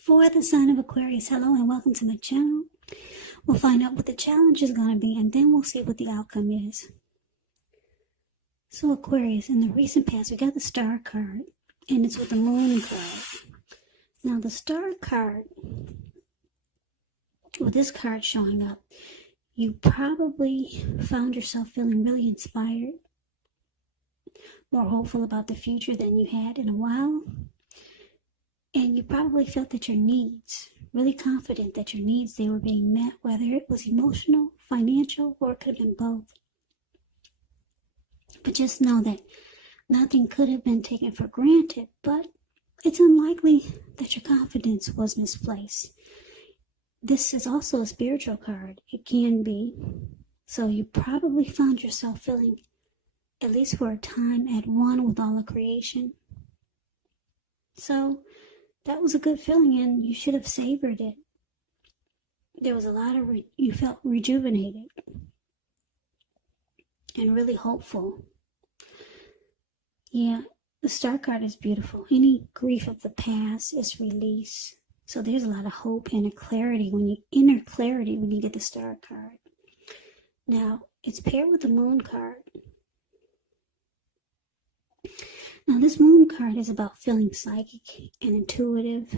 For the sign of Aquarius, hello and welcome to my channel. We'll find out what the challenge is going to be and then we'll see what the outcome is. So Aquarius, in the recent past, we got the Star card and it's with the Moon card. Now the Star card, with this card showing up, you probably found yourself feeling really inspired, more hopeful about the future than you had in a while. And you probably felt that your needs, really confident that your needs, they were being met, whether it was emotional, financial, or it could have been both. But just know that nothing could have been taken for granted, but it's unlikely that your confidence was misplaced. This is also a spiritual card. It can be. So you probably found yourself feeling, at least for a time, at one with all of creation. So that was a good feeling and you should have savored it. There was a lot of, you felt rejuvenated and really hopeful. Yeah, the Star card is beautiful. Any grief of the past is release. So there's a lot of hope and a clarity inner clarity when you get the Star card. Now, it's paired with the Moon card. Now, this Moon card is about feeling psychic and intuitive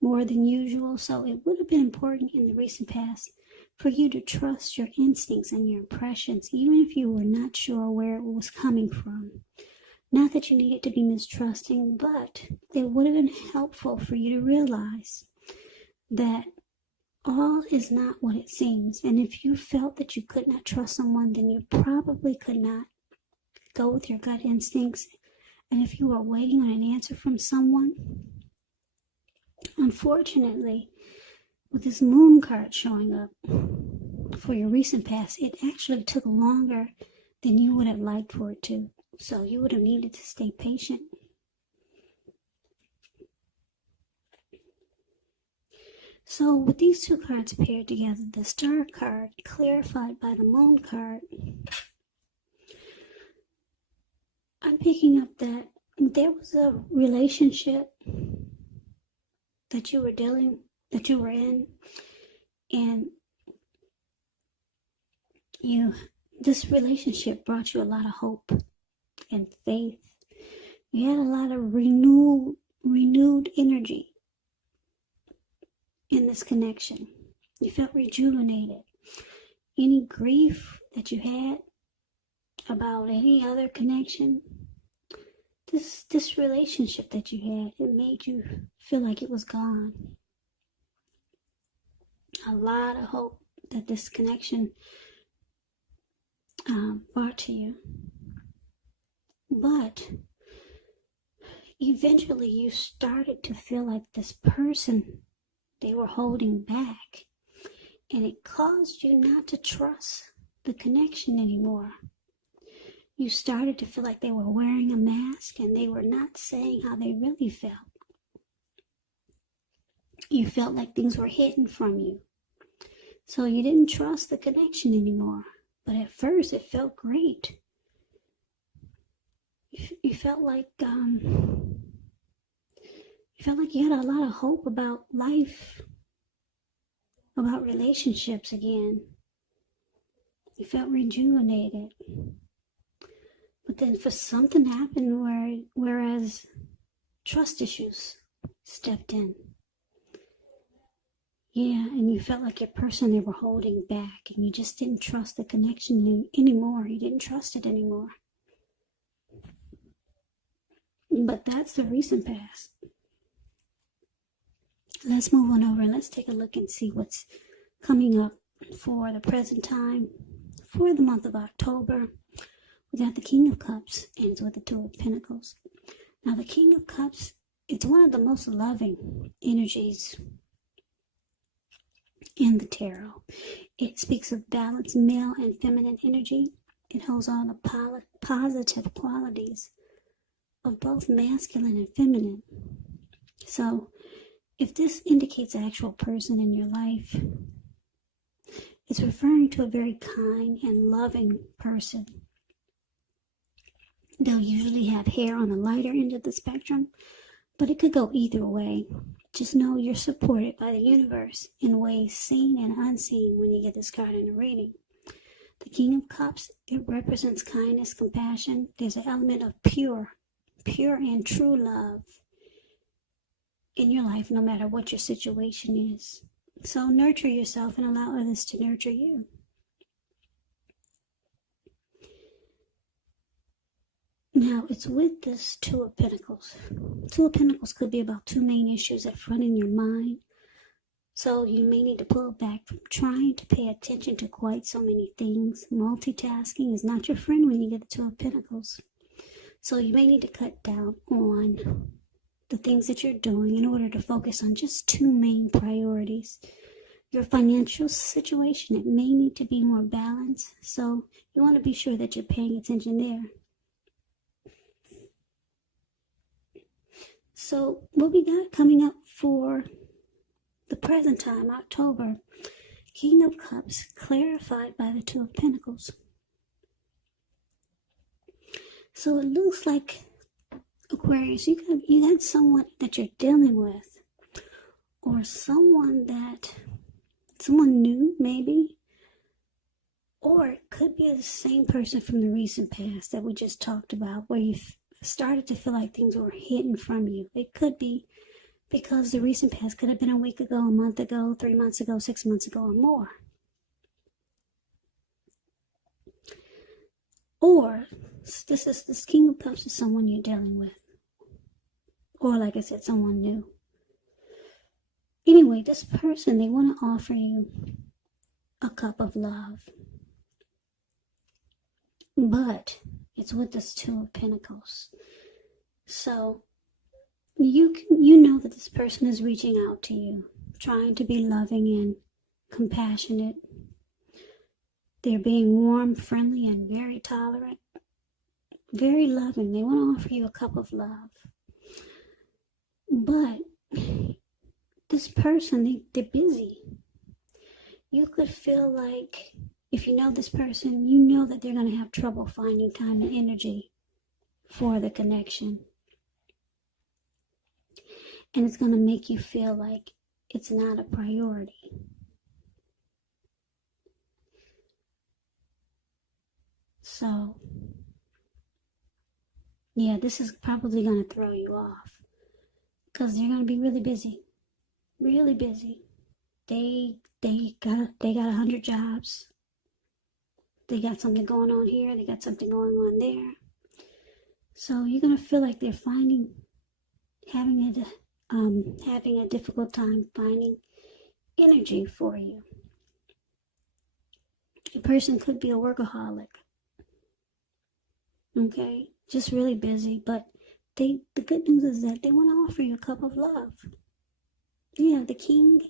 more than usual, so it would have been important in the recent past for you to trust your instincts and your impressions, even if you were not sure where it was coming from. Not that you needed to be mistrusting, but it would have been helpful for you to realize that all is not what it seems, and if you felt that you could not trust someone, then you probably could not go with your gut instincts. And if you were waiting on an answer from someone, unfortunately, with this Moon card showing up for your recent past, it actually took longer than you would have liked for it to. So you would have needed to stay patient. So with these two cards paired together, the Star card clarified by the Moon card, I'm picking up that there was a relationship that you were in, and this relationship brought you a lot of hope and faith. You had a lot of renewed energy in this connection. You felt rejuvenated. Any grief that you had about any other connection, this relationship that you had, it made you feel like it was gone. A lot of hope that this connection brought to you. But eventually you started to feel like this person, they were holding back, and it caused you not to trust the connection anymore. You started to feel like they were wearing a mask and they were not saying how they really felt. You felt like things were hidden from you. So you didn't trust the connection anymore. But at first it felt great. You felt like you had a lot of hope about life, about relationships again. You felt rejuvenated. But then for something happened whereas trust issues stepped in. Yeah, and you felt like your person, they were holding back and you just didn't trust the connection anymore. You didn't trust it anymore. But that's the recent past. Let's move on over and let's take a look and see what's coming up for the present time for the month of October. We got the King of Cups, and it's with the Two of Pentacles. Now, the King of Cups, it's one of the most loving energies in the tarot. It speaks of balanced male and feminine energy. It holds all the positive qualities of both masculine and feminine. So, if this indicates an actual person in your life, it's referring to a very kind and loving person. They'll usually have hair on the lighter end of the spectrum, But it could go either way. Just know you're supported by the universe in ways seen and unseen when you get this card in a reading. The King of Cups, it represents kindness, compassion. There's an element of pure and true love in your life, no matter what your situation is. So nurture yourself and allow others to nurture you. Now, it's with this Two of Pentacles. Two of Pentacles could be about two main issues at front in your mind. So you may need to pull back from trying to pay attention to quite so many things. Multitasking is not your friend when you get the Two of Pentacles. So you may need to cut down on the things that you're doing in order to focus on just two main priorities. Your financial situation, it may need to be more balanced. So you want to be sure that you're paying attention there. So what we got coming up for the present time, October, King of Cups, clarified by the Two of Pentacles. So it looks like, Aquarius, you got someone that you're dealing with, or someone new maybe, or it could be the same person from the recent past that we just talked about, where you've started to feel like things were hidden from you. It could be because the recent past could have been a week ago, a month ago, 3 months ago, 6 months ago, or more. Or this King of Cups is someone you're dealing with. Or like I said, someone new. Anyway, this person, they want to offer you a cup of love. But it's with this Two of Pentacles. So you know that this person is reaching out to you, trying to be loving and compassionate. They're being warm, friendly, and very tolerant, very loving. They want to offer you a cup of love. But this person, they're busy. You could feel like, if you know this person, you know that they're going to have trouble finding time and energy for the connection. And it's going to make you feel like it's not a priority. So, yeah, this is probably going to throw you off. Because they're going to be really busy. Really busy. They got 100 jobs. They got something going on here. They got something going on there. So you're going to feel like they're having a difficult time finding energy for you. A person could be a workaholic. Okay? Just really busy. But the good news is that they want to offer you a cup of love. Yeah, the King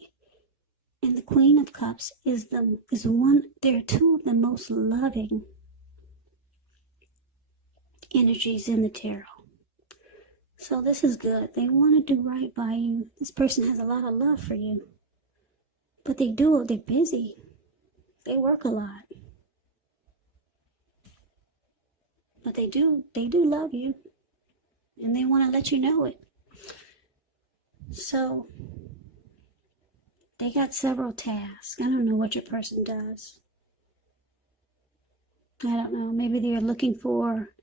and the Queen of Cups is one. They're two of the most loving energies in the tarot. So this is good. They want to do right by you. This person has a lot of love for you. But they're busy. They work a lot. But they do love you. And they want to let you know it. So they got several tasks. I don't know what your person does. I don't know. Maybe they're looking for,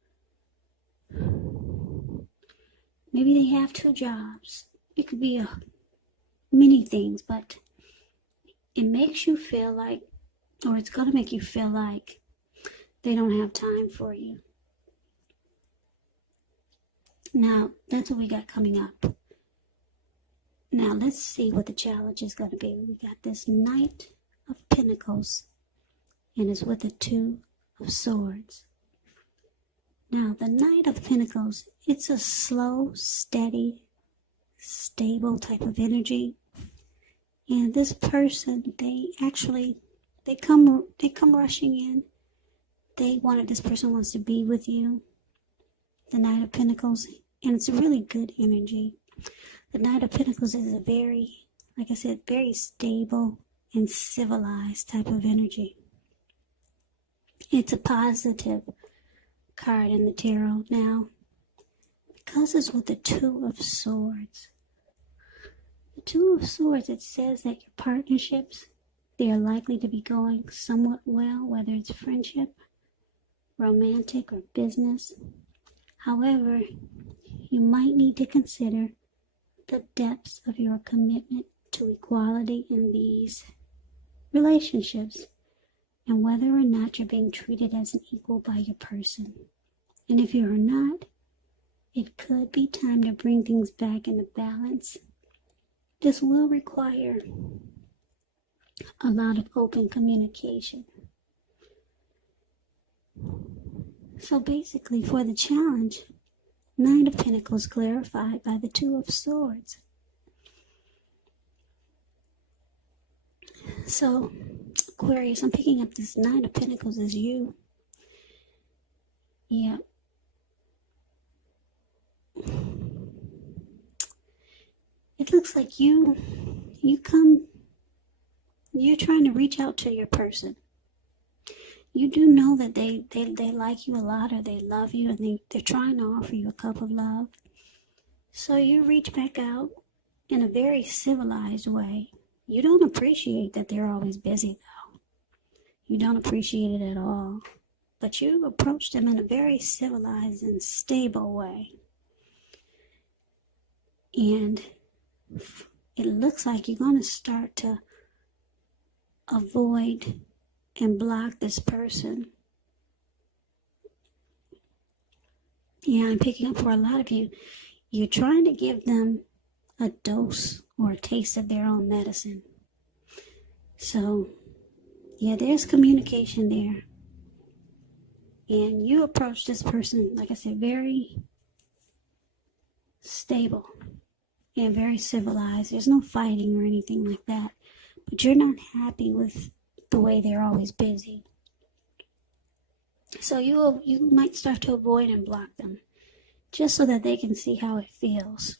maybe they have 2 jobs. It could be many things, but it makes you feel like, or it's going to make you feel like they don't have time for you. Now, that's what we got coming up. Now, let's see what the challenge is going to be. We got this Knight of Pentacles, and it's with the 2 of Swords. Now, the Knight of Pentacles, it's a slow, steady, stable type of energy. And this person, they come rushing in. This person wants to be with you. The Knight of Pentacles, and it's a really good energy. The Knight of Pentacles is a very, like I said, very stable and civilized type of energy. It's a positive card in the tarot. Now, because it's with the Two of Swords. The Two of Swords, it says that your partnerships, they are likely to be going somewhat well, whether it's friendship, romantic, or business. However, you might need to consider the depths of your commitment to equality in these relationships and whether or not you're being treated as an equal by your person. And if you're not, it could be time to bring things back into balance. This will require a lot of open communication. So basically, for the challenge, Nine of Pentacles clarified by the Two of Swords. So, Aquarius, I'm picking up this Nine of Pentacles as you. Yeah. It looks like you're trying to reach out to your person. You do know that they like you a lot, or they love you, and they're trying to offer you a cup of love. So you reach back out in a very civilized way. You don't appreciate that they're always busy, though. You don't appreciate it at all. But you approach them in a very civilized and stable way. And it looks like you're going to start to avoid and block this person. Yeah, I'm picking up for a lot of you. You're trying to give them a dose or a taste of their own medicine. So, yeah, there's communication there. And you approach this person, like I said, very stable and very civilized. There's no fighting or anything like that. But you're not happy with the way they're always busy. So you might start to avoid and block them, just so that they can see how it feels.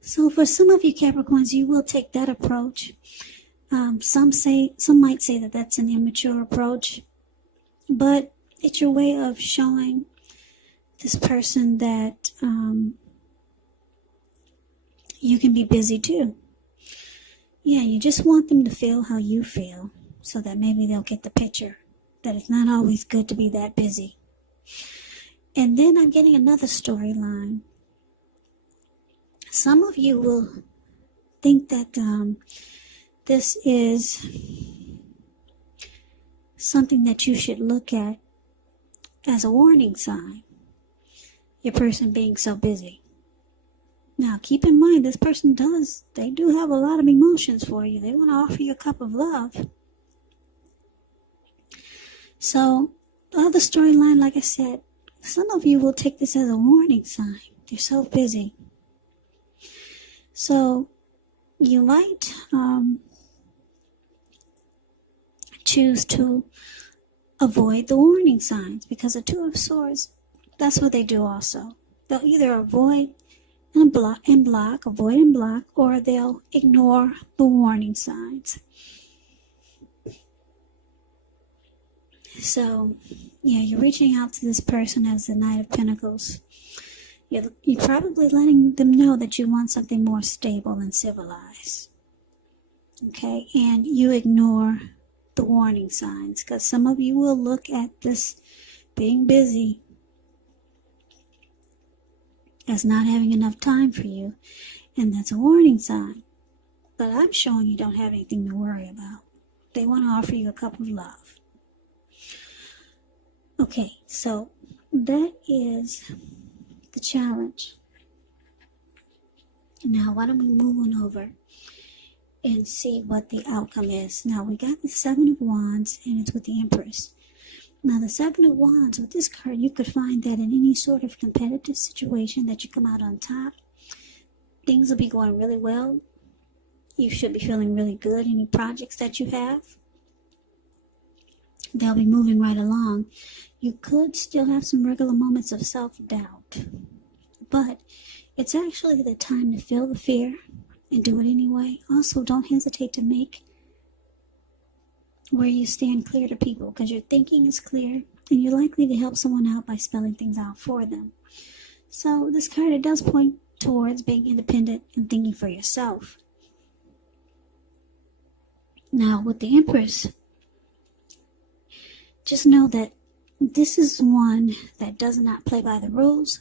So for some of you Capricorns, you will take that approach. Some might say that that's an immature approach, but it's your way of showing this person that you can be busy too. Yeah, you just want them to feel how you feel, so that maybe they'll get the picture that it's not always good to be that busy. And then I'm getting another storyline. Some of you will think that this is something that you should look at as a warning sign. Your person being so busy. Now, keep in mind, this person they do have a lot of emotions for you. They want to offer you a cup of love. So, the other storyline, like I said, some of you will take this as a warning sign. They're so busy. So, you might choose to avoid the warning signs, because the Two of Swords, that's what they do also. They'll either avoid and block, avoid and block, or they'll ignore the warning signs. So, yeah, you're reaching out to this person as the Knight of Pentacles. You're probably letting them know that you want something more stable and civilized. Okay, and you ignore the warning signs, because some of you will look at this being busy as not having enough time for you, and that's a warning sign. But I'm showing you don't have anything to worry about. They want to offer you a cup of love. Okay, so that is the challenge. Now, why don't we move on over and see what the outcome is. Now, we got the Seven of Wands, and it's with the Empress. Now, the Seven of Wands, with this card, you could find that in any sort of competitive situation that you come out on top, things will be going really well. You should be feeling really good. Any projects that you have, they'll be moving right along. You could still have some regular moments of self-doubt, but it's actually the time to feel the fear and do it anyway. Also, don't hesitate to make where you stand clear to people, because your thinking is clear and you're likely to help someone out by spelling things out for them. So this card, it does point towards being independent and thinking for yourself. Now, with the Empress, just know that this is one that does not play by the rules.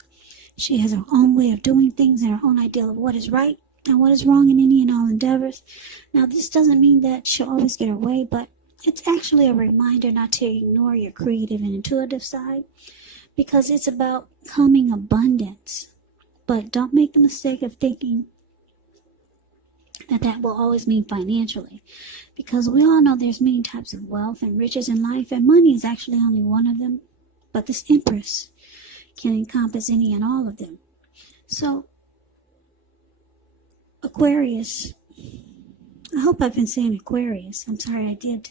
She has her own way of doing things and her own ideal of what is right and what is wrong in any and all endeavors. Now, this doesn't mean that she'll always get her way, but it's actually a reminder not to ignore your creative and intuitive side, because it's about coming abundance. But don't make the mistake of thinking that will always mean financially, because we all know there's many types of wealth and riches in life, and money is actually only one of them. But this Empress can encompass any and all of them. So, Aquarius, I hope I've been saying Aquarius. I'm sorry, I did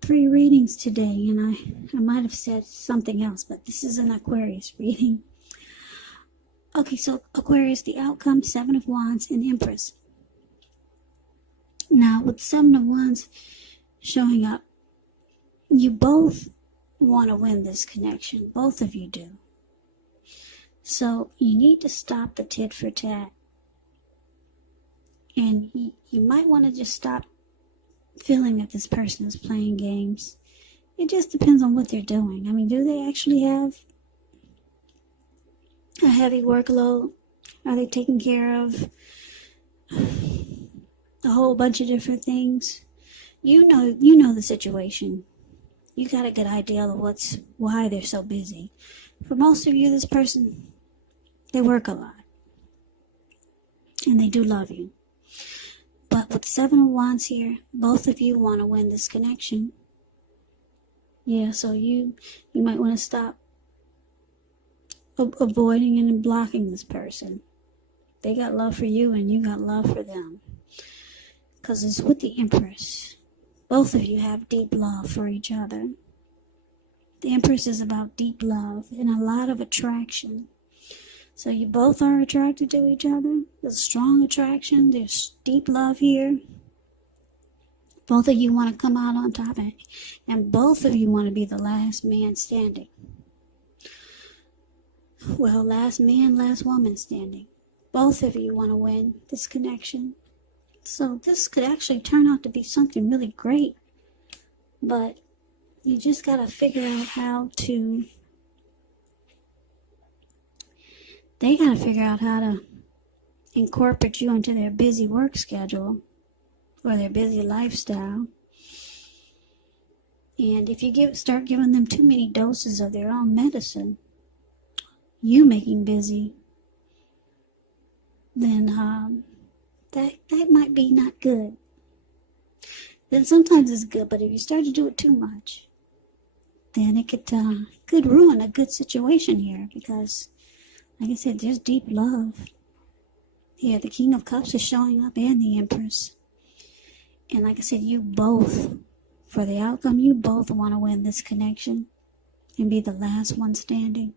3 readings today, and I might have said something else, but this is an Aquarius reading. Okay, so Aquarius, the outcome, 7 of Wands and Empress. Now, with 7 of Wands showing up, you both want to win this connection. Both of you do. So you need to stop the tit for tat. And you might want to just stop feeling that this person is playing games. It just depends on what they're doing. I mean, do they actually have a heavy workload? Are they taking care of a whole bunch of different things? You know the situation. You got a good idea of why they're so busy. For most of you, this person, they work a lot. And they do love you. But with 7 of Wands here, both of you want to win this connection. Yeah, so you might want to stop avoiding and blocking this person. They got love for you and you got love for them. Because it's with the Empress. Both of you have deep love for each other. The Empress is about deep love and a lot of attraction. So you both are attracted to each other. There's strong attraction. There's deep love here. Both of you want to come out on top, and both of you want to be the last man standing. Well, last man, last woman standing. Both of you want to win this connection. So this could actually turn out to be something really great. But you just got to figure out how to... They got to figure out how to incorporate you into their busy work schedule or their busy lifestyle. And if you start giving them too many doses of their own medicine, you making busy, then that might be not good. Then sometimes it's good, but if you start to do it too much, then it could ruin a good situation here, because, like I said, there's deep love. Here, the King of Cups is showing up and the Empress. And like I said, you both, for the outcome, you both want to win this connection and be the last one standing.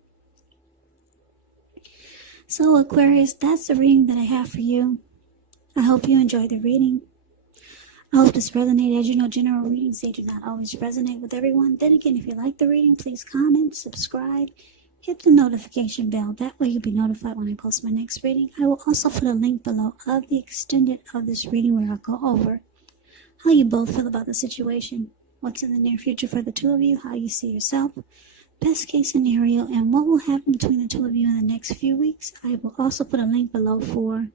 So Aquarius, that's the reading that I have for you. I hope you enjoyed the reading. I hope this resonated. As you know, general readings, they do not always resonate with everyone. Then again, if you like the reading, please comment, subscribe, hit the notification bell. That way you'll be notified when I post my next reading. I will also put a link below of the extended of this reading where I'll go over how you both feel about the situation, what's in the near future for the two of you, how you see yourself, best case scenario, and what will happen between the two of you in the next few weeks. I will also put a link below for